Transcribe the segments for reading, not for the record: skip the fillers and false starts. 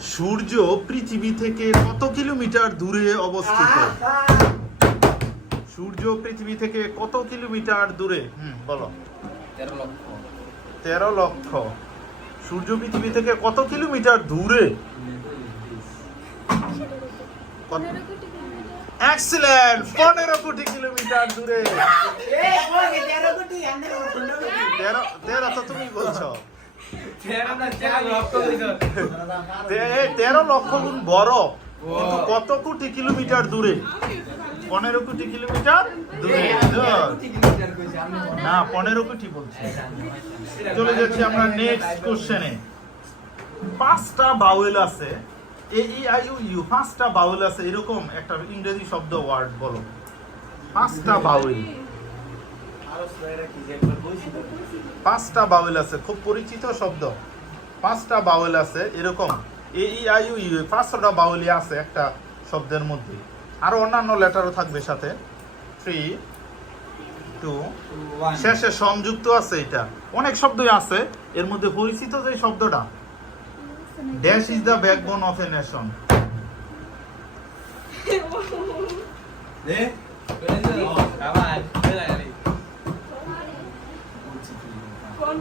সূর্য পৃথিবী থেকে কত কিলোমিটার দূরে অবস্থিত? সূর্য পৃথিবী থেকে কত কিলোমিটার দূরে? বলো। 13 লক্ষ। সূর্য পৃথিবী থেকে কত কিলোমিটার দূরে? এক্সিলেন্ট, 15 কোটি কিলোমিটার দূরে। 13 তো তুমি বলছো। 13 লক্ষ গুণ বড়, কিন্তু কত কোটি কিলোমিটার দূরে? 15 কোটি কিলোমিটার দূরে। না, 15 কোটি বলছি। চলে যাচ্ছি আমরা নেক্সট কোশ্চেনে। 5টা বাউল আছে, এ ই আই ইউ 5টা বাউল আছে, এরকম একটা ইংরেজি শব্দ ওয়ার্ড বলো। 5টা বাউল। 5টা বাউল আছে, খুব পরিচিত শব্দ। 5টা বাউল আছে এরকম, এ ই আই ইউ 5টা বাউলই আছে একটা শব্দের মধ্যে। আরো অন্যান্য লেটারও থাকবে সাথে। 3 2 শেষে সংযুক্ত আছে। এটা অনেক শব্দই আছে, এর মধ্যে পরিচিত যে শব্দটা, dash is the backbone of a nation.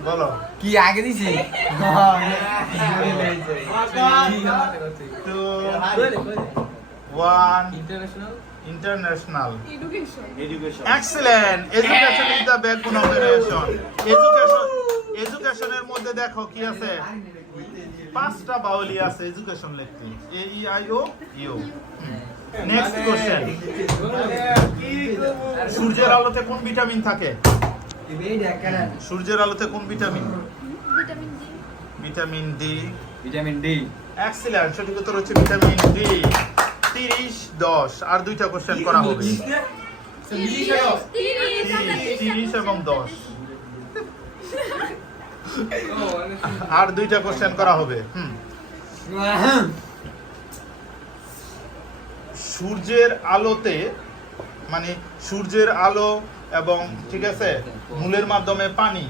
বলো কি আগে দিছি? International education. Excellent, education is the backbone of a nation. এডুকেশনের মধ্যে দেখো কি আছে, 5টা বাউলি আছে এডুকেশন লিখতে, A E I O U. Next question. সূর্যের আলোতে কোন ভিটামিন থাকে? সূর্যের আলোতে কোন vitamin? Vitamin D. Vitamin D. Excellent, সঠিক উত্তর হচ্ছে ভিটামিন ডি। 30 10 আর দুইটা কোশ্চেন করা হবে। 30 এবং 10 আর দুইটা কোশ্চেন করা হবে। সূর্যের আলোতে, মানে সূর্যের আলো এবং ঠিক আছে মূলের মাধ্যমে পানি,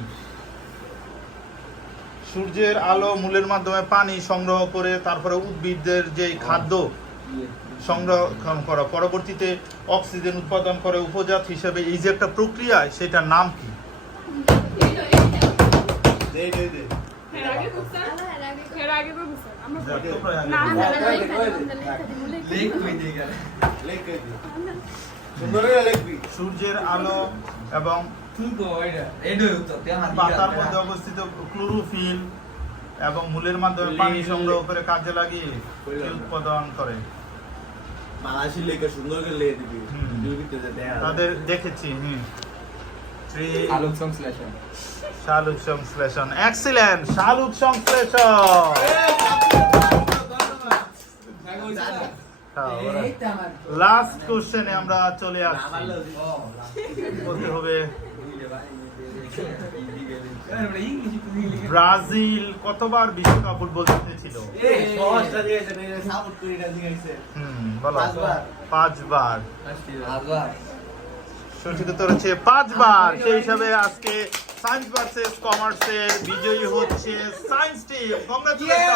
সূর্যের আলো মূলের মাধ্যমে পানি সংগ্রহ করে তারপরে উদ্ভিদদের যে খাদ্য সংরক্ষণ করা, পরবর্তীতে অক্সিজেন উৎপাদন করে উপজাত হিসেবে এই যে একটা প্রক্রিয়া, সেটার নাম কি? সূর্যের আলো এবং পাতার মধ্যে অবস্থিত ক্লোরোফিল এবং মূলের মাধ্যমে পানি সংগ্রহ করে কাজে লাগিয়ে উৎপাদন করে। তাদের দেখেছি। শালুক সংশ্লেষণ। এক্সিলেন্ট, শালুক সংশ্লেষণ। লাস্ট কোশ্চেনে আমরা চলে আসছি। বলতে হবে ব্রাজিল কতবার বিশ্বকাপ ফুটবল জিতেছিল? বলো। 5 বার। সঠিক উত্তর হচ্ছে 5 বার। সেই হিসাবে আজকে সায়েন্স ভার্সেস কমার্সের বিজয়ী হচ্ছে সায়েন্স টিম। কংগ্রাচুলেশন।